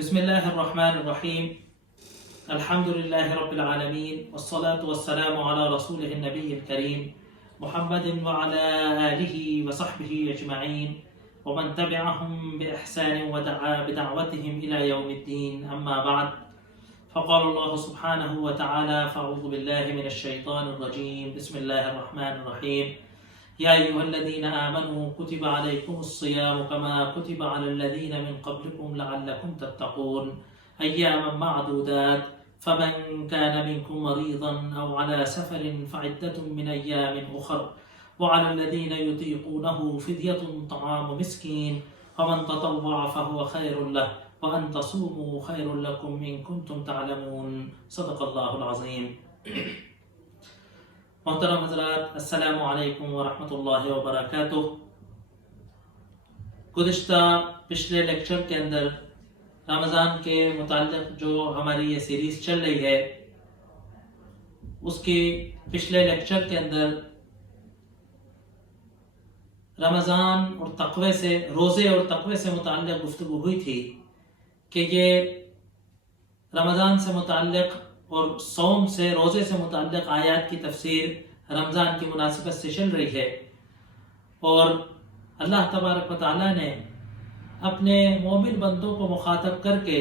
بسم الله الرحمن الرحيم. الحمد لله رب العالمين والصلاة والسلام على رسوله النبي الكريم محمد وعلى آله وصحبه أجمعين ومن تبعهم بإحسان ودعا بدعوتهم إلى يوم الدين. أما بعد، فقال الله سبحانه وتعالى: فأعوذ بالله من الشيطان الرجيم. بسم الله الرحمن الرحيم. يا أيها الذين آمنوا كتب عليكم الصيام كما كتب على الذين من قبلكم لعلكم تتقون أياما معدودات فمن كان منكم مريضا أو على سفر فعدة من أيام أخر وعلى الذين يطيقونه فدية طعام مسكين ومن تطوع فهو خير له وأن تصوموا خير لكم إن كنتم تعلمون. صدق الله العظيم. محترم حضرات، السلام علیکم ورحمۃ اللہ وبرکاتہ. پچھلے لیکچر کے اندر رمضان کے متعلق جو ہماری یہ سیریز چل رہی ہے، اس کے پچھلے لیکچر کے اندر رمضان اور تقوی سے، روزے اور تقوی سے متعلق گفتگو ہوئی تھی کہ یہ رمضان سے متعلق اور صوم سے، روزے سے متعلق آیات کی تفسیر رمضان کی مناسبت سے چل رہی ہے، اور اللہ تبارک و تعالیٰ نے اپنے مومن بندوں کو مخاطب کر کے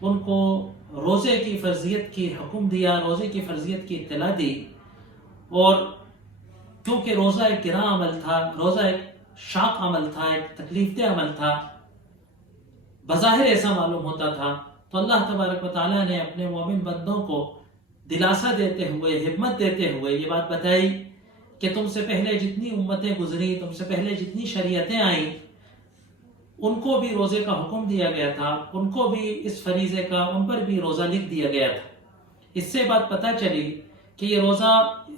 ان کو روزے کی فرضیت کی حکم دیا، روزے کی فرضیت کی اطلاع دی. اور کیونکہ روزہ ایک گراں عمل تھا، روزہ ایک شاق عمل تھا، ایک تکلیف دہ عمل تھا، بظاہر ایسا معلوم ہوتا تھا، تو اللہ تبارک و تعالیٰ نے اپنے مومن بندوں کو دلاسا دیتے ہوئے، ہمت دیتے ہوئے یہ بات بتائی کہ تم سے پہلے جتنی امتیں گزری، تم سے پہلے جتنی شریعتیں آئیں، ان کو بھی روزے کا حکم دیا گیا تھا، ان کو بھی اس فریضے کا، ان پر بھی روزہ لکھ دیا گیا تھا. اس سے بات پتہ چلی کہ یہ روزہ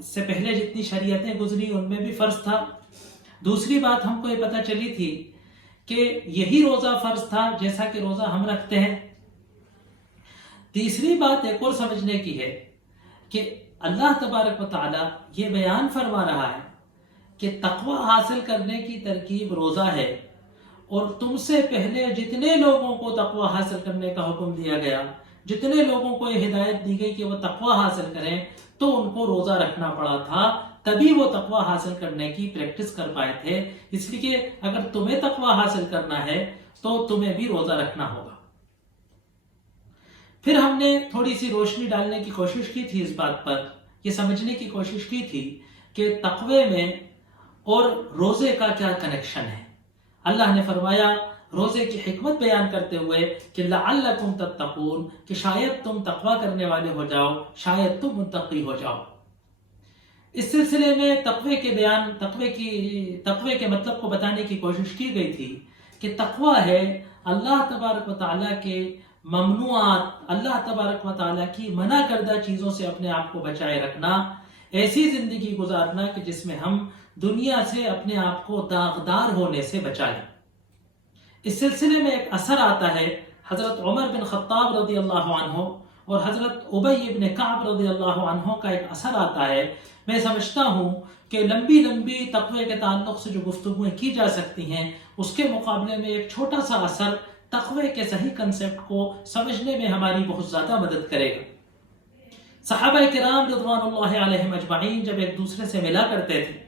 سے پہلے جتنی شریعتیں گزری ان میں بھی فرض تھا. دوسری بات ہم کو یہ پتہ چلی تھی کہ یہی روزہ فرض تھا جیسا کہ روزہ ہم رکھتے ہیں. تیسری بات ایک اور سمجھنے کی ہے کہ اللہ تبارک و تعالیٰ یہ بیان فرما رہا ہے کہ تقوی حاصل کرنے کی ترکیب روزہ ہے، اور تم سے پہلے جتنے لوگوں کو تقوی حاصل کرنے کا حکم دیا گیا، جتنے لوگوں کو یہ ہدایت دی گئی کہ وہ تقوی حاصل کریں، تو ان کو روزہ رکھنا پڑا تھا، تبھی وہ تقوی حاصل کرنے کی پریکٹس کر پائے تھے. اس لیے اگر تمہیں تقوی حاصل کرنا ہے تو تمہیں بھی روزہ رکھنا ہوگا. پھر ہم نے تھوڑی سی روشنی ڈالنے کی کوشش کی تھی اس بات پر، یہ سمجھنے کی کوشش کی تھی کہ تقوی میں اور روزے کا کیا کنیکشن ہے. اللہ نے فرمایا روزے کی حکمت بیان کرتے ہوئے کہ لعلکم تتقون، کہ شاید تم تقوی کرنے والے ہو جاؤ، شاید تم متقی ہو جاؤ. اس سلسلے میں تقوی کے بیان، تقوی کے مطلب کو بتانے کی کوشش کی گئی تھی کہ تقوی ہے اللہ تبارک و تعالیٰ کے ممنوعات، اللہ تبارک و تعالیٰ کی منع کردہ چیزوں سے اپنے آپ کو بچائے رکھنا، ایسی زندگی گزارنا کہ جس میں ہم دنیا سے اپنے آپ کو داغدار ہونے سے بچائیں. اس سلسلے میں ایک اثر آتا ہے حضرت عمر بن خطاب رضی اللہ عنہ اور حضرت ابی بن کعب رضی اللہ عنہ کا ایک اثر آتا ہے. میں سمجھتا ہوں کہ لمبی تقوی کے تعلق سے جو گفتگویں کی جا سکتی ہیں، اس کے مقابلے میں ایک چھوٹا سا اثر تقوی کے صحیح کنسیپٹ کو سمجھنے میں ہماری بہت زیادہ مدد کرے گا. صحابہ کرام رضوان اللہ علیہم اجمعین جب ایک دوسرے سے ملا کرتے تھے،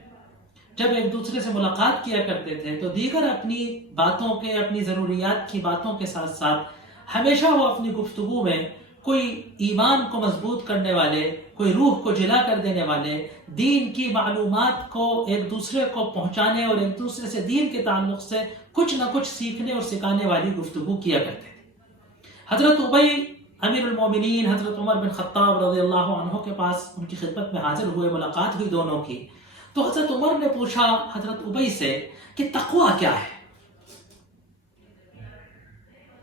جب ایک دوسرے سے ملاقات کیا کرتے تھے، تو دیگر اپنی باتوں کے، اپنی ضروریات کی باتوں کے ساتھ ساتھ ہمیشہ وہ اپنی گفتگو میں کوئی ایمان کو مضبوط کرنے والے، کوئی روح کو جلا کر دینے والے، دین کی معلومات کو ایک دوسرے کو پہنچانے اور ایک دوسرے سے دین کے تعلق سے کچھ نہ کچھ سیکھنے اور سکھانے والی گفتگو کیا کرتے تھے. حضرت ابی امیر المومنین حضرت عمر بن خطاب رضی اللہ عنہ کے پاس ان کی خدمت میں حاضر ہوئے، ملاقات ہوئی دونوں کی. تو حضرت عمر نے پوچھا حضرت ابی سے کہ تقوی کیا ہے؟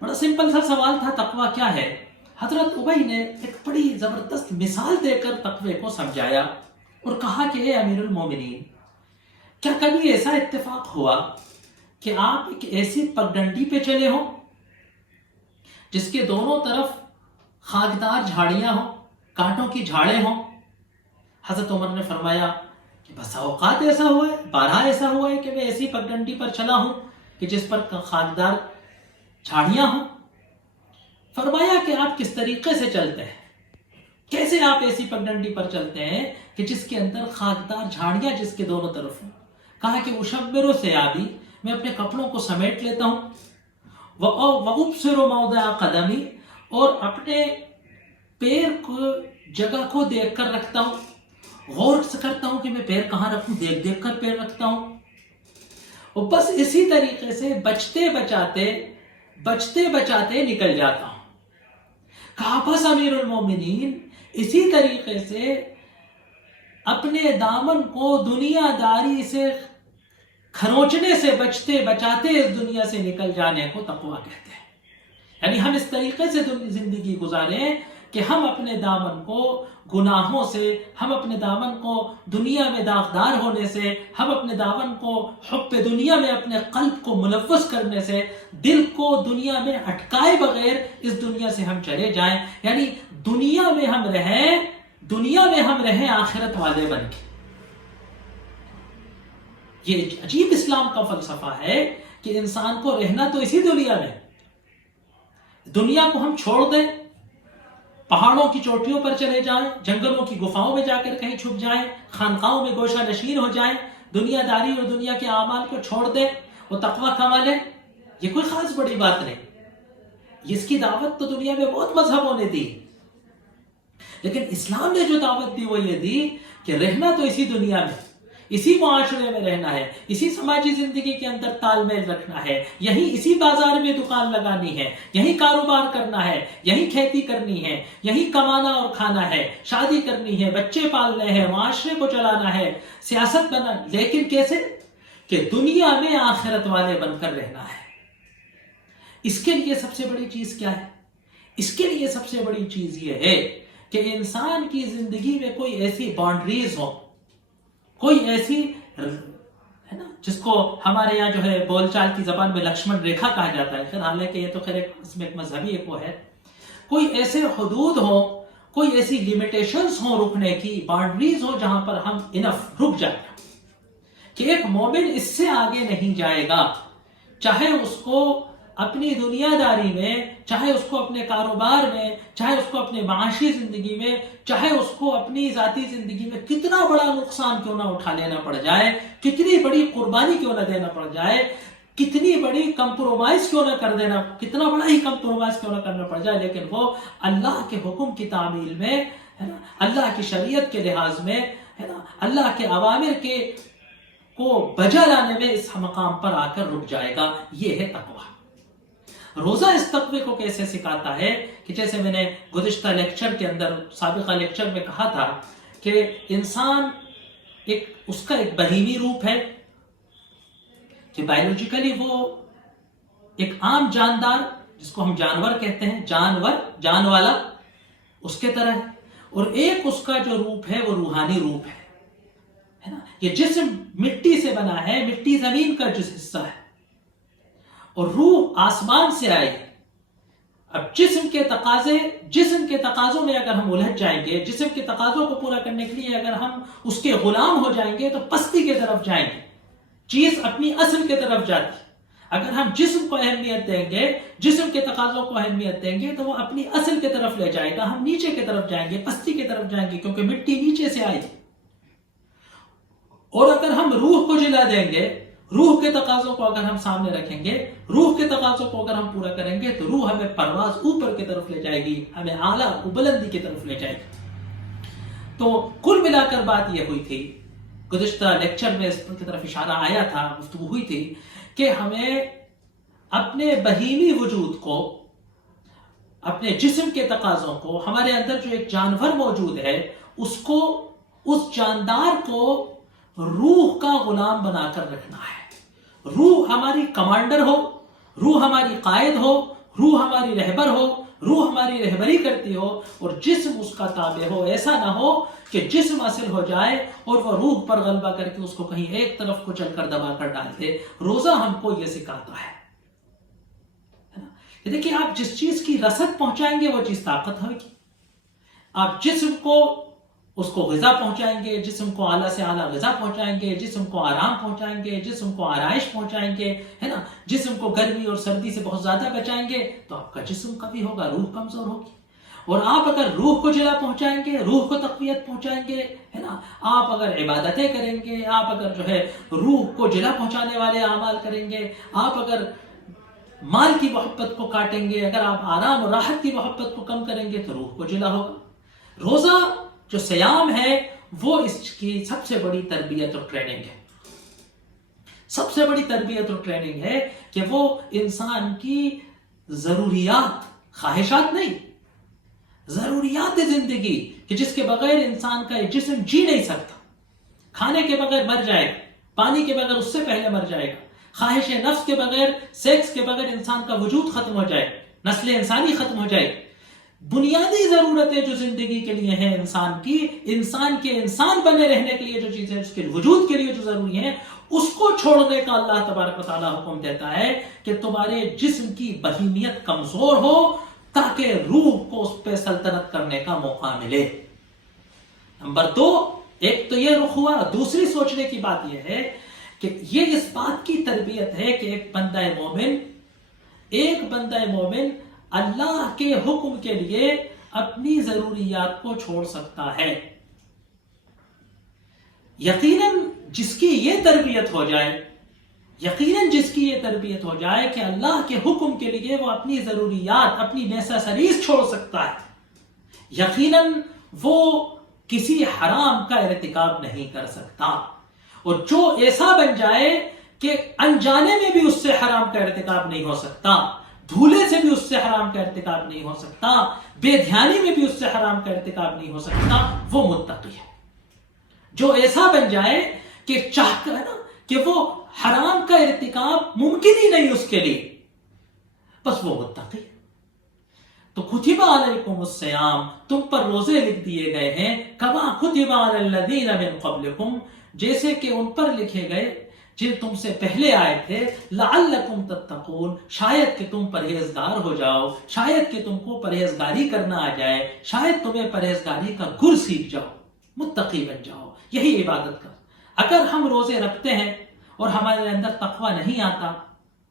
بڑا سمپل سا سوال تھا، تقوی کیا ہے؟ حضرت ابی نے ایک بڑی زبردست مثال دے کر تقوی کو سمجھایا اور کہا کہ اے امیر المومنین، کیا کبھی ایسا اتفاق ہوا کہ آپ ایک ایسی پگڈنڈی پہ چلے ہوں جس کے دونوں طرف خاکدار جھاڑیاں ہوں، کانٹوں کی جھاڑیں ہوں؟ حضرت عمر نے فرمایا کہ بس اوقات ایسا ہوا ہے، بارہا ایسا ہوا ہے کہ میں ایسی پگڈنڈی پر چلا ہوں کہ جس پر خاکدار جھاڑیاں ہوں. فرمایا کہ آپ کس طریقے سے چلتے ہیں، کیسے آپ ایسی پگڈنڈی پر چلتے ہیں کہ جس کے اندر خاکدار جھاڑیاں جس کے دونوں طرف ہوں. کہا کہ اشبرو ثیابی، میں اپنے کپڑوں کو سمیٹ لیتا ہوں، وابصر موضع قدمی، اور اپنے پیر کو جگہ کو دیکھ کر رکھتا ہوں، غور سے کرتا ہوں کہ میں پیر کہاں رکھوں، دیکھ دیکھ کر پیر رکھتا ہوں. اور بس اسی طریقے سے بچتے بچاتے نکل جاتا ہوں. کہا بس امیر المومنین اسی طریقے سے اپنے دامن کو دنیا داری سے کھروچنے سے بچتے بچاتے اس دنیا سے نکل جانے کو تقویٰ کہتے ہیں. یعنی ہم اس طریقے سے زندگی گزاریں کہ ہم اپنے دامن کو گناہوں سے، ہم اپنے دامن کو دنیا میں داغدار ہونے سے، ہم اپنے دامن کو حب دنیا میں اپنے قلب کو ملوث کرنے سے، دل کو دنیا میں اٹکائے بغیر اس دنیا سے ہم چلے جائیں. یعنی دنیا میں ہم رہیں آخرت والے بن کے. یہ عجیب اسلام کا فلسفہ ہے کہ انسان کو رہنا تو اسی دنیا میں، دنیا کو ہم چھوڑ دیں، پہاڑوں کی چوٹیوں پر چلے جائیں، جنگلوں کی گفاؤں میں جا کر کہیں چھپ جائیں، خانقاہوں میں گوشہ نشین ہو جائیں، دنیا داری اور دنیا کے اعمال کو چھوڑ دیں اور تقویٰ کما لیں. یہ کوئی خاص بڑی بات نہیں. اس کی دعوت تو دنیا میں بہت مذہبوں نے دی، لیکن اسلام نے جو دعوت دی وہ یہ دی کہ رہنا تو اسی دنیا میں، اسی معاشرے میں رہنا ہے، اسی سماجی زندگی کے اندر تال میل رکھنا ہے، یہی اسی بازار میں دکان لگانی ہے، یہی کاروبار کرنا ہے، یہی کھیتی کرنی ہے، یہی کمانا اور کھانا ہے، شادی کرنی ہے، بچے پالنے ہیں، معاشرے کو چلانا ہے، سیاست بنا. لیکن کیسے؟ کہ دنیا میں آخرت والے بن کر رہنا ہے. اس کے لیے سب سے بڑی چیز کیا ہے؟ اس کے لیے سب سے بڑی چیز یہ ہے کہ انسان کی زندگی میں کوئی ایسی باؤنڈریز ہو، کوئی ایسی ہے نا جس کو ہمارے یہاں جو ہے بول چال کی زبان میں لکشمن ریکھا کہا جاتا ہے. خیر حالانکہ یہ تو خیر اس میں ایک مذہبی ایک وہ ہے. کوئی ایسے حدود ہو، کوئی ایسی لیمیٹیشنز ہوں رکنے کی، باؤنڈریز ہو جہاں پر ہم انف رک جائیں کہ ایک مومن اس سے آگے نہیں جائے گا، چاہے اس کو اپنی دنیا داری میں، چاہے اس کو اپنے کاروبار میں، چاہے اس کو اپنے معاشی زندگی میں، چاہے اس کو اپنی ذاتی زندگی میں کتنا بڑا نقصان کیوں نہ اٹھا لینا پڑ جائے، کتنی بڑی قربانی کیوں نہ دینا پڑ جائے، کتنی بڑی کمپرومائز کیوں نہ کر دینا، کتنا بڑا ہی کمپرومائز کیوں نہ کرنا پڑ جائے، لیکن وہ اللہ کے حکم کی تعمیل میں ہے نا، اللہ کی شریعت کے لحاظ میں ہے نا، اللہ کے اوامر کے کو بجا لانے میں اس مقام پر آ کر رک جائے گا. یہ ہے تقویٰ. روزہ اس تقوی کو کیسے سکھاتا ہے کہ جیسے میں نے گزشتہ لیکچر کے اندر، سابقہ لیکچر میں کہا تھا کہ انسان اس کا ایک بہیمی روپ ہے کہ بایولوجیکلی وہ ایک عام جاندار جس کو ہم جانور کہتے ہیں، جان والا اس کے طرح ہے، اور ایک اس کا جو روپ ہے وہ روحانی روپ ہے نا. یہ جسم مٹی سے بنا ہے، مٹی زمین کا جس حصہ ہے، اور روح آسمان سے آئی. اب جسم کے تقاضوں میں اگر ہم الجھ جائیں گے، جسم کے تقاضوں کو پورا کرنے کے لیے اگر ہم اس کے غلام ہو جائیں گے تو پستی کی طرف جائیں گے، چیز اپنی اصل کی طرف جاتی. اگر ہم جسم کو اہمیت دیں گے، جسم کے تقاضوں کو اہمیت دیں گے تو وہ اپنی اصل کی طرف لے جائے گا. ہم نیچے کی طرف جائیں گے، پستی کی طرف جائیں گے، کیونکہ مٹی نیچے سے آئی. اور اگر ہم روح کو جلا دیں گے، روح کے تقاضوں کو اگر ہم سامنے رکھیں گے، روح کے تقاضوں کو اگر ہم پورا کریں گے تو روح ہمیں پرواز اوپر کی طرف لے جائے گی، ہمیں اعلیٰ بلندی کی طرف لے جائے گی. تو کل ملا کر بات یہ ہوئی تھی، گزشتہ لیکچر میں اس کی طرف اشارہ آیا تھا، گفتگو ہوئی تھی کہ ہمیں اپنے بہیمی وجود کو، اپنے جسم کے تقاضوں کو، ہمارے اندر جو ایک جانور موجود ہے اس جاندار کو روح کا غلام بنا کر رکھنا ہے. روح ہماری کمانڈر ہو، روح ہماری قائد ہو، روح ہماری رہبر ہو، روح ہماری رہبری کرتی ہو، اور جسم اس کا تابع ہو. ایسا نہ ہو کہ جسم اصل ہو جائے اور وہ روح پر غلبہ کر کے اس کو کہیں ایک طرف کو چل کر دبا کر ڈال دے. روزہ ہم کو یہ سکھاتا ہے. دیکھیں، آپ جس چیز کی رسد پہنچائیں گے وہ چیز طاقت ہوگی. آپ جسم کو اس کو غذا پہنچائیں گے، جسم کو اعلیٰ سے اعلیٰ غذا پہنچائیں گے، جسم کو آرام پہنچائیں گے، جسم کو آرائش پہنچائیں گے، ہے نا، جسم کو گرمی اور سردی سے بہت زیادہ بچائیں گے، تو آپ کا جسم کبھی ہوگا، روح کمزور ہوگی. اور آپ اگر روح کو جلا پہنچائیں گے، روح کو تقویت پہنچائیں گے، ہے نا، آپ اگر عبادتیں کریں گے، آپ اگر جو ہے روح کو جلا پہنچانے والے اعمال کریں گے، آپ اگر مال کی محبت کو کاٹیں گے، اگر آپ آرام اور راحت کی محبت کو کم کریں گے، تو روح کو جلا ہوگا. روزہ جو صیام ہے وہ اس کی سب سے بڑی تربیت اور ٹریننگ ہے. سب سے بڑی تربیت اور ٹریننگ ہے کہ وہ انسان کی ضروریات، خواہشات نہیں، ضروریات زندگی، کہ جس کے بغیر انسان کا جسم جی نہیں سکتا. کھانے کے بغیر مر جائے گا، پانی کے بغیر اس سے پہلے مر جائے گا، خواہش نفس کے بغیر، سیکس کے بغیر انسان کا وجود ختم ہو جائے، نسل انسانی ختم ہو جائے. بنیادی ضرورتیں جو زندگی کے لیے ہیں انسان کی، انسان کے انسان بنے رہنے کے لیے جو چیزیں اس کے وجود کے لیے جو ضروری ہیں، اس کو چھوڑنے کا اللہ تبارک و تعالیٰ حکم دیتا ہے کہ تمہارے جسم کی بہیمیت کمزور ہو تاکہ روح کو اس پہ سلطنت کرنے کا موقع ملے. نمبر 2، ایک تو یہ رخ ہوا. دوسری سوچنے کی بات یہ ہے کہ یہ اس بات کی تربیت ہے کہ ایک بندہ مومن اللہ کے حکم کے لیے اپنی ضروریات کو چھوڑ سکتا ہے. یقیناً جس کی یہ تربیت ہو جائے کہ اللہ کے حکم کے لیے وہ اپنی ضروریات، اپنی نیسیسریز چھوڑ سکتا ہے، یقیناً وہ کسی حرام کا ارتکاب نہیں کر سکتا. اور جو ایسا بن جائے کہ انجانے میں بھی اس سے حرام کا ارتکاب نہیں ہو سکتا، دھولے سے بھی اس سے حرام کا ارتکاب نہیں ہو سکتا، بے دھیانی میں بھی اس سے حرام کا ارتکاب نہیں ہو سکتا، وہ متقی ہے. جو ایسا بن جائے کہ چاہتا ہے نا کہ وہ حرام کا ارتکاب ممکن ہی نہیں اس کے لیے، بس وہ متقی. تو کتب علیکم الصیام، تم پر روزے لکھ دیے گئے ہیں، کما کتب علی الذین من قبلکم، جیسے کہ ان پر لکھے گئے جن تم سے پہلے آئے تھے، لعلکم تتقون، شاید کہ تم پرہیزگار ہو جاؤ، شاید کہ تم کو پرہیزگاری کرنا آ جائے، شاید تمہیں پرہیزگاری کا گر سیکھ جاؤ، متقی بن جاؤ. یہی عبادت کا. اگر ہم روزے رکھتے ہیں اور ہمارے اندر تقوی نہیں آتا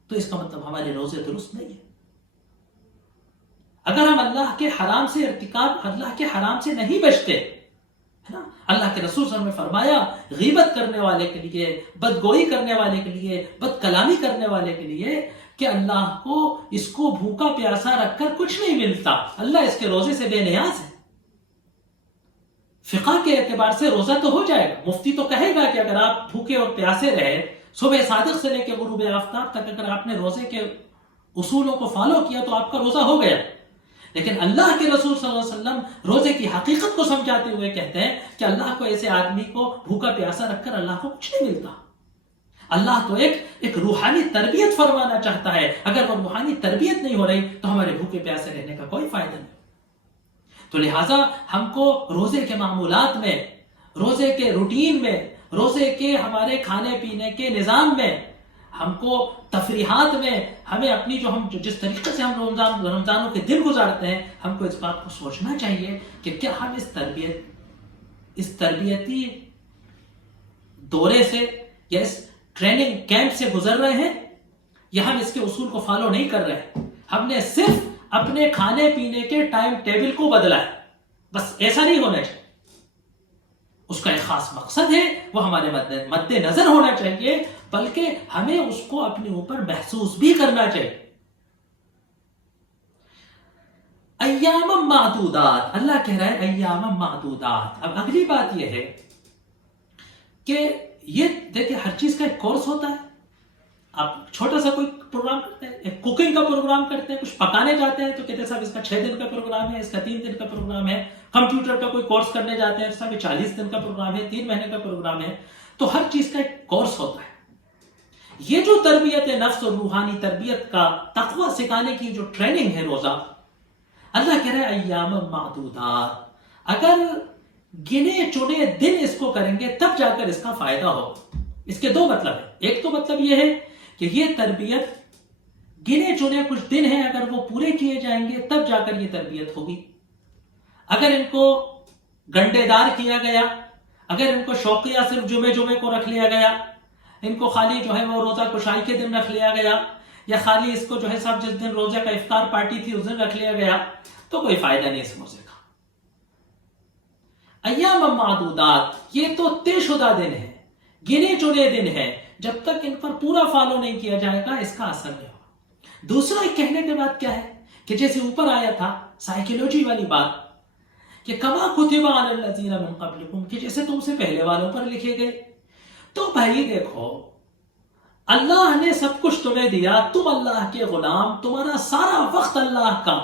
تو اس کا مطلب ہمارے روزے درست نہیں ہے. اگر ہم اللہ کے حرام سے نہیں بچتے، ہے نا، اللہ کے رسول صلی اللہ علیہ وسلم نے فرمایا غیبت کرنے والے کے لیے، بدگوئی کرنے والے کے لیے، بد کلامی کرنے والے کے لیے کہ اللہ کو اس کو بھوکا پیاسا رکھ کر کچھ نہیں ملتا، اللہ اس کے روزے سے بے نیاز ہے. فقہ کے اعتبار سے روزہ تو ہو جائے گا. مفتی تو کہے گا کہ اگر آپ بھوکے اور پیاسے رہے، صبح صادق سے لے کے غروب آفتاب تک اگر آپ نے روزے کے اصولوں کو فالو کیا تو آپ کا روزہ ہو گیا. لیکن اللہ کے رسول صلی اللہ علیہ وسلم روزے کی حقیقت کو سمجھاتے ہوئے کہتے ہیں کہ اللہ کو ایسے آدمی کو بھوکا پیاسا رکھ کر اللہ کو کچھ نہیں ملتا. اللہ تو ایک روحانی تربیت فرمانا چاہتا ہے. اگر وہ روحانی تربیت نہیں ہو رہی تو ہمارے بھوکے پیاسے رہنے کا کوئی فائدہ نہیں. تو لہٰذا ہم کو روزے کے معمولات میں، روزے کے روٹین میں، روزے کے ہمارے کھانے پینے کے نظام میں، ہم کو تفریحات میں، ہمیں اپنی جس طریقے سے ہم رمضانوں کے دن گزارتے ہیں، ہم کو اس بات کو سوچنا چاہیے کہ کیا ہم اس تربیتی دورے سے یا اس ٹریننگ کیمپ سے گزر رہے ہیں، یا ہم اس کے اصول کو فالو نہیں کر رہے ہیں. ہم نے صرف اپنے کھانے پینے کے ٹائم ٹیبل کو بدلا ہے، بس ایسا نہیں ہونا چاہیے. اس کا ایک خاص مقصد ہے، وہ ہمارے مد نظر ہونا چاہیے، بلکہ ہمیں اس کو اپنے اوپر محسوس بھی کرنا چاہیے. ایام معدودات، اللہ کہہ رہا ہے ایام معدودات. اب اگلی بات یہ ہے کہ یہ دیکھیں ہر چیز کا ایک کورس ہوتا ہے. آپ چھوٹا سا کوئی پروگرام کرتے ہیں، ایک کوکنگ کا پروگرام کرتے ہیں، کچھ پکانے جاتے ہیں تو کہتے ہیں صاحب اس کا 6 دن کا پروگرام ہے، اس کا 3 دن کا پروگرام ہے. کمپیوٹر کا کوئی کورس کرنے جاتے ہیں صاحب 40 دن کا پروگرام ہے، 3 مہینے کا پروگرام ہے. تو ہر چیز کا ایک کورس ہوتا ہے. یہ جو تربیت نفس اور روحانی تربیت کا تقوی سکھانے کی جو ٹریننگ ہے روزہ، اللہ کہہ رہا ہے ایام معدودات. اگر گنے چنے دن اس کو کریں گے تب جا کر اس کا فائدہ ہو. اس کے 2 مطلب ہیں. ایک تو مطلب یہ ہے کہ یہ تربیت گنے چنے کچھ دن ہیں، اگر وہ پورے کیے جائیں گے تب جا کر یہ تربیت ہوگی. اگر ان کو گنڈے دار کیا گیا، اگر ان کو شوقیہ صرف جمعے کو رکھ لیا گیا، ان کو خالی جو ہے وہ روزہ کشائی کے دن رکھ لیا گیا، یا خالی اس کو جو ہے صاحب جس دن روزے کا افطار پارٹی تھی اس دن رکھ لیا گیا، تو کوئی فائدہ نہیں اس روزے کا۔ ایام معدودات، یہ تو طے شدہ دن ہے، گنے چنے دن ہے، جب تک ان پر پورا فالو نہیں کیا جائے گا اس کا اثر نہیں ہوگا۔ دوسرا ایک کہنے کے بعد کیا ہے کہ جیسے اوپر آیا تھا سائیکولوجی والی بات کہ کما کتب علی الذین من قبلکم، کہ جیسے تم سے پہلے والوں پر لکھے گئے۔ تو بھائی دیکھو، اللہ نے سب کچھ تمہیں دیا، تم اللہ کے غلام، تمہارا سارا وقت اللہ کا۔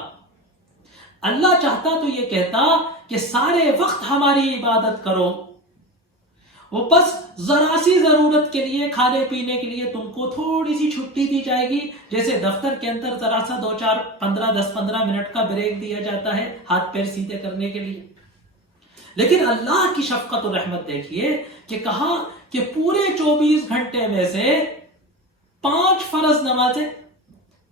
اللہ چاہتا تو یہ کہتا کہ سارے وقت ہماری عبادت کرو، وہ بس ذرا سی ضرورت کے لیے، کھانے پینے کے لیے تم کو تھوڑی سی چھٹی دی جائے گی، جیسے دفتر کے اندر ذرا سا 10-15 منٹ کا بریک دیا جاتا ہے ہاتھ پیر سیدھے کرنے کے لیے۔ لیکن اللہ کی شفقت و رحمت دیکھیے کہ کہا کہ پورے 24 گھنٹے میں سے 5 فرض نمازیں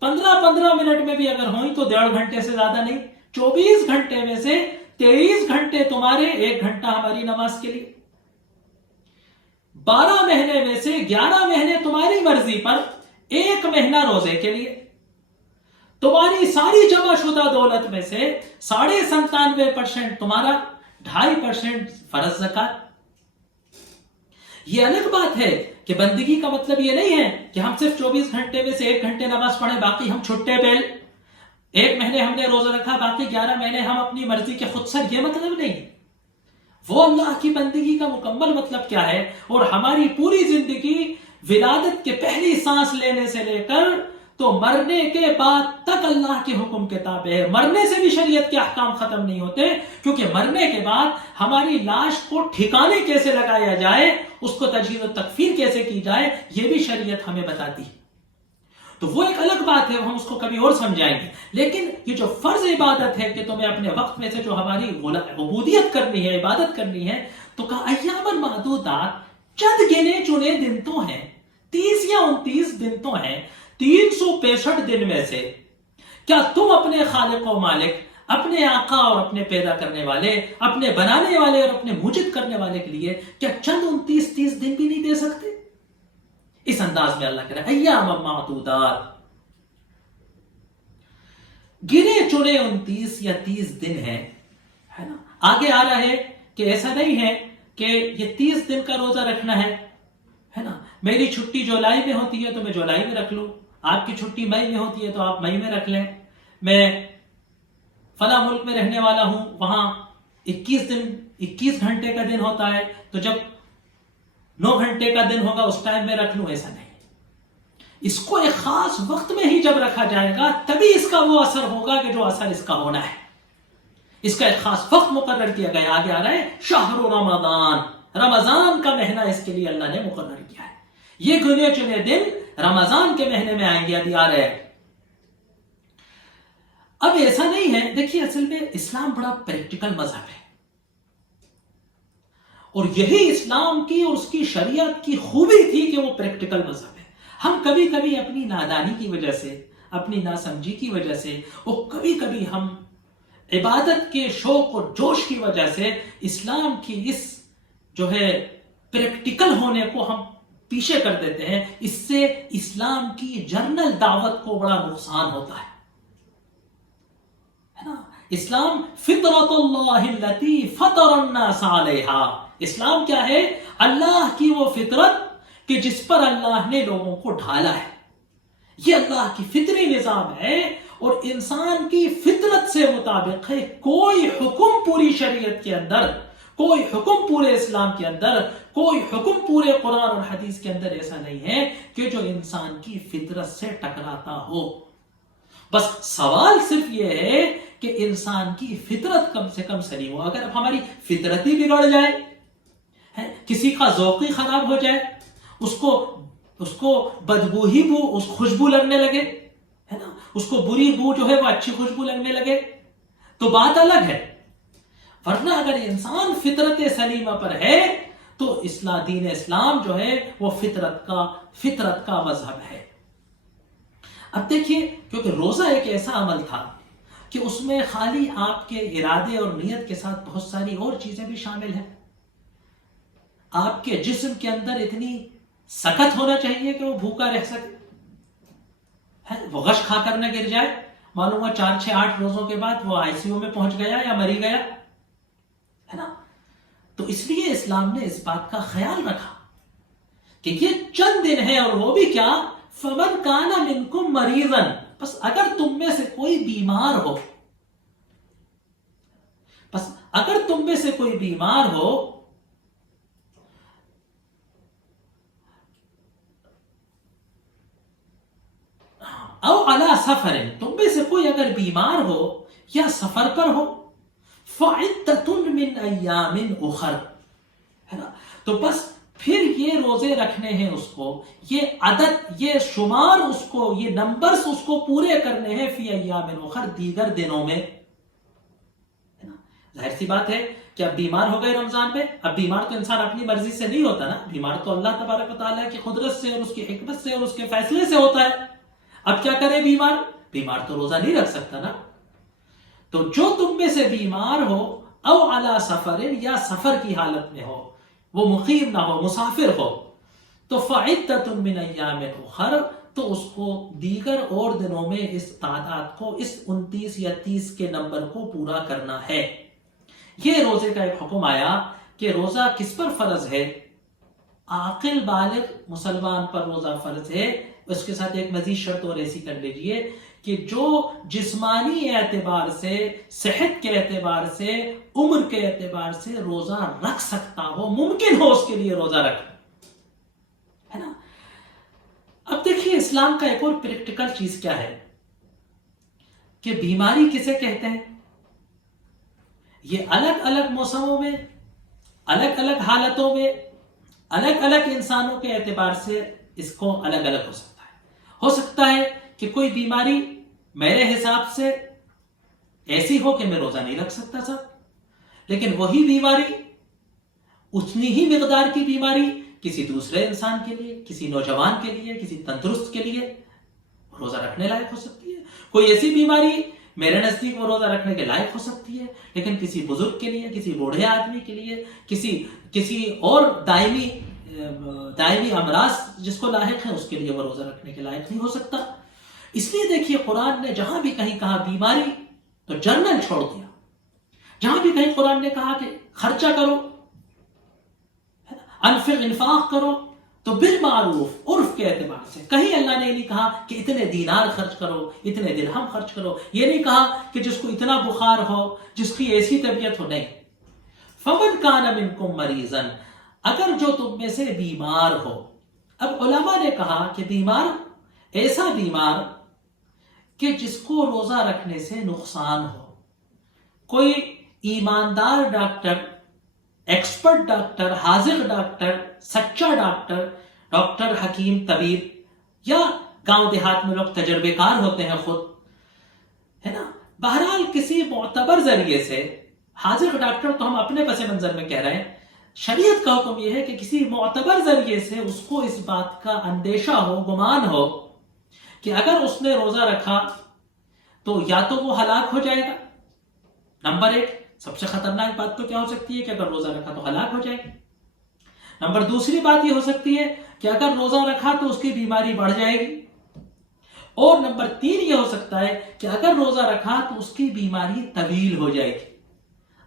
15 منٹ میں بھی اگر ہوئیں تو 1.5 گھنٹے سے زیادہ نہیں، 24 گھنٹے میں سے 23 گھنٹے تمہارے، 1 گھنٹہ ہماری نماز کے لیے۔ 12 مہینے میں سے 11 مہینے تمہاری مرضی پر، 1 مہینہ روزے کے لیے۔ تمہاری ساری جمع شدہ دولت میں سے 97.5% تمہارا، 2.5% فرض زکات۔ یہ الگ بات ہے کہ بندگی کا مطلب یہ نہیں ہے کہ ہم صرف 24 گھنٹے میں سے 1 گھنٹے نماز پڑھیں، باقی ہم چھٹے بیل، 1 مہینے ہم نے روزہ رکھا، باقی 11 مہینے ہم اپنی مرضی کے خود سر، یہ مطلب نہیں۔ وہ اللہ کی بندگی کا مکمل مطلب کیا ہے؟ اور ہماری پوری زندگی ولادت کے پہلی سانس لینے سے لے کر تو مرنے کے بعد تک اللہ کے حکم کے تابع ہے۔ مرنے سے بھی شریعت کے احکام ختم نہیں ہوتے، کیونکہ مرنے کے بعد ہماری لاش کو ٹھکانے کیسے لگایا جائے، اس کو تجہیز و تکفین کیسے کی جائے، یہ بھی شریعت ہمیں بتاتی ہے۔ تو وہ ایک الگ بات ہے، ہم اس کو کبھی اور سمجھائیں گے۔ لیکن یہ جو فرض عبادت ہے کہ تمہیں اپنے وقت میں سے جو ہماری عبودیت کرنی ہے، عبادت کرنی ہے، تو کہا ایام معدودات، چند گنے چنے دن تو ہیں، 30 یا 29 دن تو ہیں، 365 دن میں سے کیا تم اپنے خالق و مالک، اپنے آقا اور اپنے پیدا کرنے والے، اپنے بنانے والے اور اپنے موجد کرنے والے کے لیے کیا چند 29-30 دن بھی نہیں دے سکتے؟ اس انداز میں اللہ کہہ رہا ہے ایام معدودات، گنے چنے 29 یا 30 دن ہیں، ہے نا۔ آگے آ رہا ہے کہ ایسا نہیں ہے کہ یہ 30 دن کا روزہ رکھنا ہے نا، میری چھٹی جولائی میں ہوتی ہے تو میں جولائی میں رکھ لوں، آپ کی چھٹی مئی میں ہوتی ہے تو آپ مئی میں رکھ لیں، میں فلاں ملک میں رہنے والا ہوں، وہاں 21 گھنٹے کا دن ہوتا ہے تو جب 9 گھنٹے کا دن ہوگا اس ٹائم میں رکھ لوں، ایسا نہیں۔ اس کو ایک خاص وقت میں ہی جب رکھا جائے گا تبھی اس کا وہ اثر ہوگا کہ جو اثر اس کا ہونا ہے۔ اس کا ایک خاص وقت مقرر کیا گیا، آگے آ رہا ہے شہر رمضان، رمضان کا مہینہ اس کے لیے اللہ نے مقرر کیا ہے۔ یہ گنے چنے دن رمضان کے مہینے میں آئیں گے، ابھی آ رہے ہیں۔ اب ایسا نہیں ہے، دیکھیے اصل میں اسلام بڑا پریکٹیکل مذہب ہے، اور یہی اسلام کی اور اس کی شریعت کی خوبی تھی کہ وہ پریکٹیکل مذہب ہے۔ ہم کبھی کبھی اپنی نادانی کی وجہ سے، اپنی ناسمجھی کی وجہ سے، اور کبھی کبھی ہم عبادت کے شوق اور جوش کی وجہ سے اسلام کی اس جو ہے پریکٹیکل ہونے کو ہم پیچھے کر دیتے ہیں۔ اس سے اسلام کی جنرل دعوت کو بڑا نقصان ہوتا ہے نا۔ اسلام فطرت اللہ التی فطر الناس علیہا، اسلام کیا ہے؟ اللہ کی وہ فطرت کہ جس پر اللہ نے لوگوں کو ڈھالا ہے۔ یہ اللہ کی فطری نظام ہے اور انسان کی فطرت سے مطابق ہے۔ کوئی حکم پوری شریعت کے اندر، کوئی حکم پورے اسلام کے اندر، کوئی حکم پورے قرآن اور حدیث کے اندر ایسا نہیں ہے کہ جو انسان کی فطرت سے ٹکراتا ہو۔ بس سوال صرف یہ ہے کہ انسان کی فطرت کم سے کم سلیم ہو۔ اگر ہماری فطرت ہی بگڑ جائے، کسی کا ذوق ہی خراب ہو جائے، اس کو بدبو ہی بو، اس خوشبو لگنے لگے، ہے نا، اس کو بری بو جو ہے وہ اچھی خوشبو لگنے لگے، تو بات الگ ہے۔ ورنہ اگر انسان فطرت سلیمہ پر ہے تو دین اسلام جو ہے وہ فطرت کا مذہب ہے۔ اب دیکھیے، کیونکہ روزہ ایک ایسا عمل تھا کہ اس میں خالی آپ کے ارادے اور نیت کے ساتھ بہت ساری اور چیزیں بھی شامل ہیں. آپ کے جسم کے اندر اتنی سخت ہونا چاہیے کہ وہ بھوکا رہ سکے. وہ غش کھا کر نہ گر جائے، معلوم ہوا 4 6 8 روزوں کے بعد وہ آئی سی یو میں پہنچ گیا یا مری گیا ہے نا. تو اس لیے اسلام نے اس بات کا خیال رکھا کہ یہ چند دن ہے، اور وہ بھی کیا، فمن کان منکم مریضا، بس اگر تم میں سے کوئی بیمار ہو، بس اگر تم میں سے کوئی بیمار ہو، او علی سفر، تم میں سے کوئی اگر بیمار ہو یا سفر پر ہو، فعدۃ من ایام اخر، ہے نا. تو بس پھر یہ روزے رکھنے ہیں اس کو، یہ عدد، یہ شمار اس کو، یہ نمبرز اس کو پورے کرنے ہیں فی ایام اخر، دیگر دنوں میں. ظاہر سی بات ہے کہ اب بیمار ہو گئے رمضان میں. اب بیمار تو انسان اپنی مرضی سے نہیں ہوتا نا، بیمار تو اللہ تبارک و تعالیٰ کی قدرت سے اور اس کی حکمت سے اور اس کے فیصلے سے ہوتا ہے. اب کیا کرے بیمار تو روزہ نہیں رکھ سکتا نا. تو جو تم میں سے بیمار ہو، او علی سفر، یا سفر کی حالت میں ہو، وہ مقیم نہ ہو، مسافر ہو، تو فعدۃ من ایام اخر، تو اس کو دیگر اور دنوں میں اس تعداد کو، اس 29 یا 30 کے نمبر کو پورا کرنا ہے. یہ روزے کا ایک حکم آیا کہ روزہ کس پر فرض ہے؟ عاقل بالغ مسلمان پر روزہ فرض ہے. اس کے ساتھ ایک مزید شرط اور ایسی کر لیجئے کہ جو جسمانی اعتبار سے، صحت کے اعتبار سے، عمر کے اعتبار سے روزہ رکھ سکتا ہو، ممکن ہو اس کے لیے روزہ رکھنا، ہے نا. اب دیکھیے اسلام کا ایک اور پریکٹیکل چیز کیا ہے کہ بیماری کسے کہتے ہیں. یہ الگ الگ موسموں میں، الگ الگ حالتوں میں، الگ الگ انسانوں کے اعتبار سے اس کو الگ الگ ہو سکتا ہے. ہو سکتا ہے کہ کوئی بیماری میرے حساب سے ایسی ہو کہ میں روزہ نہیں رکھ سکتا تھا، لیکن وہی بیماری، اتنی ہی مقدار کی بیماری کسی دوسرے انسان کے لیے، کسی نوجوان کے لیے، کسی تندرست کے لیے روزہ رکھنے لائق ہو سکتی ہے. کوئی ایسی بیماری میرے نزدیک وہ روزہ رکھنے کے لائق ہو سکتی ہے، لیکن کسی بزرگ کے لیے، کسی بوڑھے آدمی کے لیے، کسی اور دائمی امراض جس کو لاحق ہے، اس کے لیے وہ روزہ رکھنے کے لائق نہیں ہو سکتا. اس لیے دیکھیے قرآن نے جہاں بھی کہیں کہا بیماری تو جنرل چھوڑ دیا. جہاں بھی کہیں قرآن نے کہا کہ خرچہ کرو، انفاق کرو، تو بالمعروف، عرف کے اعتبار سے. کہیں اللہ نے یہ نہیں کہا کہ اتنے دینار خرچ کرو، اتنے درہم خرچ کرو. یہ نہیں کہا کہ جس کو اتنا بخار ہو، جس کی ایسی طبیعت ہو، نہیں. فمن کان منکم مریضا، اگر جو تم میں سے بیمار ہو. اب علماء نے کہا کہ بیمار، ایسا بیمار کہ جس کو روزہ رکھنے سے نقصان ہو. کوئی ایماندار ڈاکٹر، ایکسپرٹ ڈاکٹر، حاذق ڈاکٹر، سچا ڈاکٹر، ڈاکٹر حکیم طبیب، یا گاؤں دیہات میں لوگ تجربے کار ہوتے ہیں خود، ہے نا. بہرحال کسی معتبر ذریعے سے، حاذق ڈاکٹر تو ہم اپنے پس منظر میں کہہ رہے ہیں، شریعت کا حکم یہ ہے کہ کسی معتبر ذریعے سے اس کو اس بات کا اندیشہ ہو، گمان ہو کہ اگر اس نے روزہ رکھا تو یا تو وہ ہلاک ہو جائے گا. نمبر 1، سب سے خطرناک بات تو کیا ہو سکتی ہے کہ اگر روزہ رکھا تو ہلاک ہو جائے گا. نمبر دوسری بات یہ ہو سکتی ہے کہ اگر روزہ رکھا تو اس کی بیماری بڑھ جائے گی. اور نمبر 3 یہ ہو سکتا ہے کہ اگر روزہ رکھا تو اس کی بیماری طویل ہو جائے گی.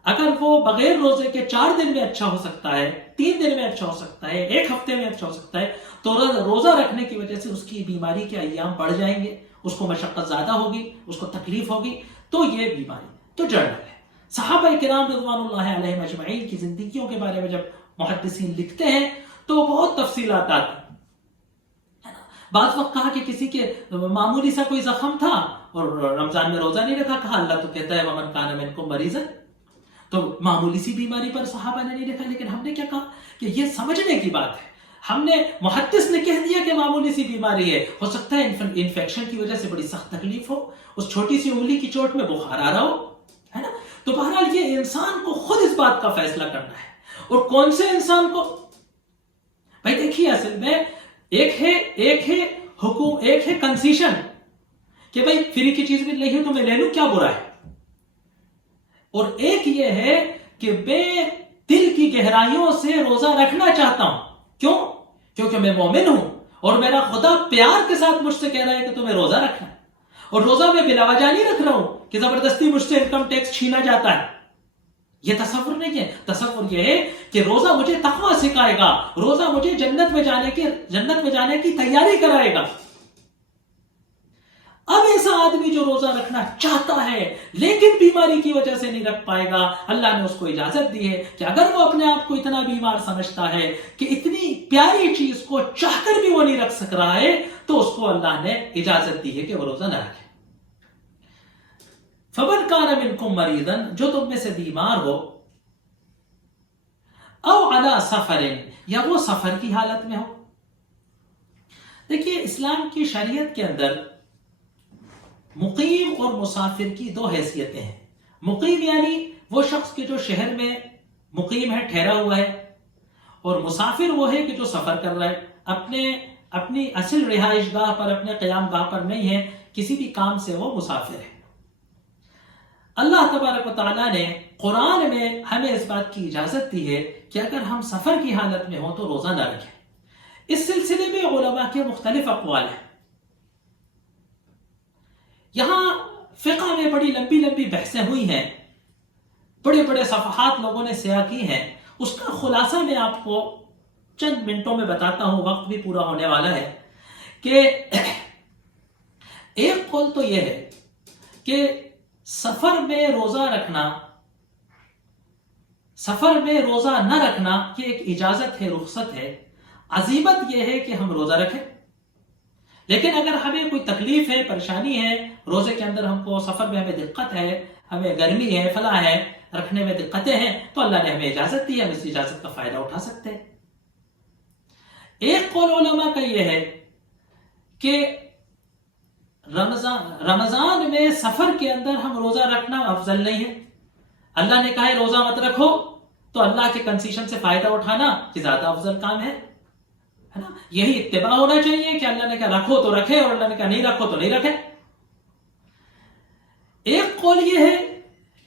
اگر وہ بغیر روزے کے 4 دن میں اچھا ہو سکتا ہے، 3 دن میں اچھا ہو سکتا ہے، 1 ہفتے میں اچھا ہو سکتا ہے، تو روزہ رکھنے کی وجہ سے اس کی بیماری کے ایام بڑھ جائیں گے، اس کو مشقت زیادہ ہوگی، اس کو تکلیف ہوگی. تو یہ بیماری تو جنرل ہے. صحابہ کرام رضوان اللہ علیہم اجمعین کی زندگیوں کے بارے میں جب محدثین لکھتے ہیں تو بہت تفصیلات آتی. بعض وقت کہا کہ کسی کے معمولی سا کوئی زخم تھا اور رمضان میں روزہ نہیں رکھا. کہا اللہ تو کہتا ہے ومن کان منکم مریضا، تو معمولی سی بیماری پر صحابہ نے نہیں رکھا. لیکن ہم نے کیا کہا کہ یہ سمجھنے کی بات ہے. ہم نے، محدث نے کہہ دیا کہ معمولی سی بیماری ہے، ہو سکتا ہے انفیکشن کی وجہ سے بڑی سخت تکلیف ہو، اس چھوٹی سی انگلی کی چوٹ میں بخار آ رہا ہو، ہے نا. تو بہرحال یہ انسان کو خود اس بات کا فیصلہ کرنا ہے. اور کون سے انسان کو؟ بھائی دیکھیے اصل میں ایک ہے حکم، ایک ہے کنسیشن کہ بھائی فری کی چیز بھی نہیں ہے تو میں لے لوں، کیا برا ہے. اور ایک یہ ہے کہ میں دل کی گہرائیوں سے روزہ رکھنا چاہتا ہوں. کیوں؟ کیونکہ میں مومن ہوں اور میرا خدا پیار کے ساتھ مجھ سے کہہ رہا ہے کہ تمہیں روزہ رکھنا ہے. اور روزہ میں بلا وجہ نہیں رکھ رہا ہوں کہ زبردستی مجھ سے انکم ٹیکس چھینا جاتا ہے. یہ تصور نہیں ہے. تصور یہ ہے کہ روزہ مجھے تقویٰ سکھائے گا، روزہ مجھے جنت میں جانے کی تیاری کرائے گا. اب ایسا آدمی جو روزہ رکھنا چاہتا ہے لیکن بیماری کی وجہ سے نہیں رکھ پائے گا، اللہ نے اس کو اجازت دی ہے کہ اگر وہ اپنے آپ کو اتنا بیمار سمجھتا ہے کہ اتنی پیاری چیز کو چاہ کر بھی وہ نہیں رکھ سک رہا ہے، تو اس کو اللہ نے اجازت دی ہے کہ وہ روزہ نہ رکھے. فَمَنْ كَانَ مِنْكُمْ مَرِيضًا، جو تم میں سے بیمار ہو، او علی سفر، یا وہ سفر کی حالت میں ہو. دیکھیے اسلام کی شریعت کے اندر مقیم اور مسافر کی دو حیثیتیں ہیں. مقیم یعنی وہ شخص کے جو شہر میں مقیم ہے، ٹھہرا ہوا ہے، اور مسافر وہ ہے کہ جو سفر کر رہا ہے، اپنی اصل رہائش گاہ پر، اپنے قیام گاہ پر نہیں ہے، کسی بھی کام سے وہ مسافر ہے. اللہ تبارک و تعالیٰ نے قرآن میں ہمیں اس بات کی اجازت دی ہے کہ اگر ہم سفر کی حالت میں ہوں تو روزہ نہ رکھیں. اس سلسلے میں علماء کے مختلف اقوال ہیں. یہاں فقہ میں بڑی لمبی لمبی بحثیں ہوئی ہیں، بڑے بڑے صفحات لوگوں نے سیاہ کی ہیں. اس کا خلاصہ میں آپ کو چند منٹوں میں بتاتا ہوں، وقت بھی پورا ہونے والا ہے. کہ ایک قول تو یہ ہے کہ سفر میں روزہ نہ رکھنا یہ ایک اجازت ہے، رخصت ہے. عزیمت یہ ہے کہ ہم روزہ رکھیں، لیکن اگر ہمیں کوئی تکلیف ہے، پریشانی ہے، روزے کے اندر ہم کو سفر میں ہمیں دقت ہے، ہمیں گرمی ہے، فلاں ہے، رکھنے میں دقتیں ہیں، تو اللہ نے ہمیں اجازت دی ہے، ہم اس اجازت کا فائدہ اٹھا سکتے ہیں. ایک قول علماء کا یہ ہے کہ رمضان میں سفر کے اندر ہم روزہ رکھنا افضل نہیں ہے. اللہ نے کہا ہے روزہ مت رکھو، تو اللہ کے کنسیشن سے فائدہ اٹھانا یہ زیادہ افضل کام ہے نا. یہی اتباع ہونا چاہیے کہ اللہ نے کہا رکھو تو رکھے، اور اللہ نے کہا نہیں رکھو تو نہیں رکھے. ایک قول یہ ہے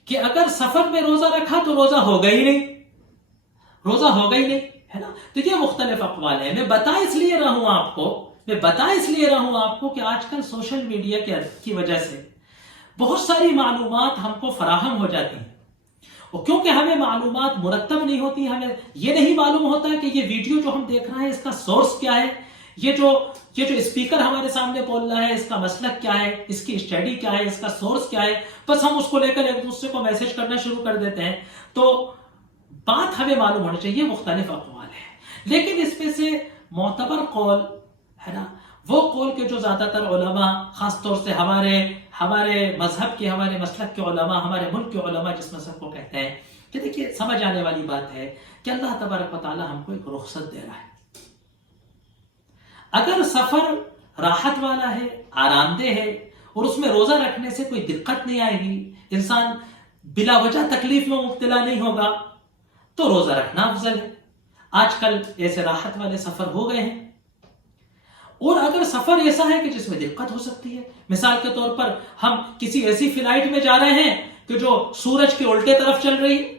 کہ اگر سفر میں روزہ رکھا تو روزہ ہوگا ہی نہیں ہے نا. تو یہ مختلف اقوال ہیں. میں بتا اس لیے رہا ہوں آپ کو کہ آج کل سوشل میڈیا کی وجہ سے بہت ساری معلومات ہم کو فراہم ہو جاتی ہیں، اور کیونکہ ہمیں معلومات مرتب نہیں ہوتی، ہمیں یہ نہیں معلوم ہوتا کہ یہ ویڈیو جو ہم دیکھ رہے ہیں اس کا سورس کیا ہے، یہ جو اسپیکر ہمارے سامنے بول رہا ہے اس کا مسلک کیا ہے، اس کی اسٹڈی کیا ہے، اس کا سورس کیا ہے. بس ہم اس کو لے کر ایک دوسرے کو میسج کرنا شروع کر دیتے ہیں. تو بات ہمیں معلوم ہونا چاہیے. مختلف اقوال ہیں، لیکن اس میں سے معتبر قول ہے نا، وہ قول کے جو زیادہ تر علماء، خاص طور سے ہمارے مذہب کے، ہمارے مسلک کے علماء، ہمارے ملک کے علماء جس مذہب کو کہتے ہیں کہ دیکھیے سمجھ آنے والی بات ہے کہ اللہ تبارک و تعالیٰ ہم کو ایک رخصت دے رہا ہے. اگر سفر راحت والا ہے، آرام دہ ہے، اور اس میں روزہ رکھنے سے کوئی دقت نہیں آئے گی، انسان بلا وجہ تکلیف میں مبتلا نہیں ہوگا، تو روزہ رکھنا افضل ہے. آج کل ایسے راحت والے سفر ہو گئے ہیں. اور اگر سفر ایسا ہے کہ جس میں دقت ہو سکتی ہے، مثال کے طور پر ہم کسی ایسی فلائٹ میں جا رہے ہیں کہ جو سورج کے الٹے طرف چل رہی ہے،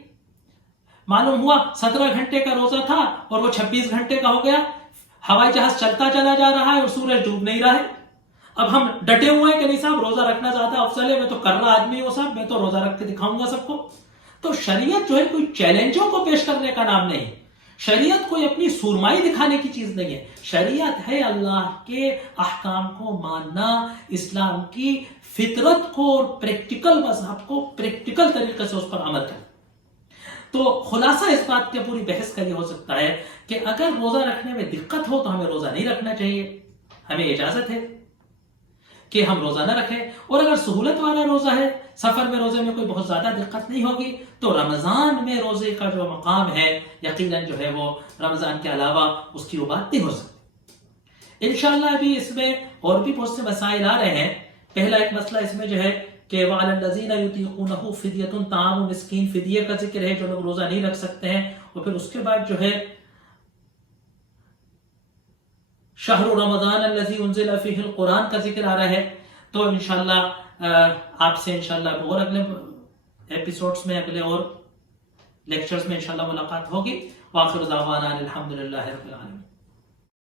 معلوم ہوا 17 گھنٹے کا روزہ تھا اور وہ 26 گھنٹے کا ہو گیا، ہوائی جہاز چلتا چلا جا رہا ہے اور سورج ڈوب نہیں رہا ہے. اب ہم ڈٹے ہوئے ہیں کہ نہیں صاحب روزہ رکھنا زیادہ افضل ہے، میں تو کر رہا آدمی ہوں صاحب، میں تو روزہ رکھ کے دکھاؤں گا سب کو. تو شریعت جو ہے کوئی چیلنجوں کو پیش کرنے کا نام نہیں، شریعت کوئی اپنی سورمائی دکھانے کی چیز نہیں ہے. شریعت ہے اللہ کے احکام کو ماننا، اسلام کی فطرت کو اور پریکٹیکل مذہب کو پریکٹیکل طریقے سے اس پر عمل کرنا. تو خلاصہ اس بات کے پوری بحث کا یہ ہو سکتا ہے کہ اگر روزہ رکھنے میں دقت ہو تو ہمیں روزہ نہیں رکھنا چاہیے، ہمیں اجازت ہے کہ ہم روزہ نہ رکھیں. اور اگر سہولت والا روزہ ہے، سفر میں روزے میں کوئی بہت زیادہ دقت نہیں ہوگی، تو رمضان میں روزے کا جو مقام ہے یقیناً جو ہے وہ رمضان کے علاوہ اس کی وہ بات نہیں ہو سکتی. انشاءاللہ ابھی اس میں اور بھی بہت سے مسائل آ رہے ہیں. پہلا ایک مسئلہ اس میں جو ہے کہ وَعَلَى الَّذِينَ يُطِيقُونَهُ فِدْيَةٌ طَعَامُ مِسْكِينٍ، فدیہ کا ذکر ہے، جو لوگ روزہ نہیں رکھ سکتے ہیں. اور پھر اس کے بعد جو ہے شہر رمضان الذی انزل فیہ القرآن کا ذکر آ رہا ہے. تو انشاءاللہ آپ سے انشاءاللہ اور اگلے ایپیسوڈس میں، اگلے اور لیکچرز میں انشاءاللہ ملاقات ہوگی. وآخر دعوانا الحمدللہ رب العالمین.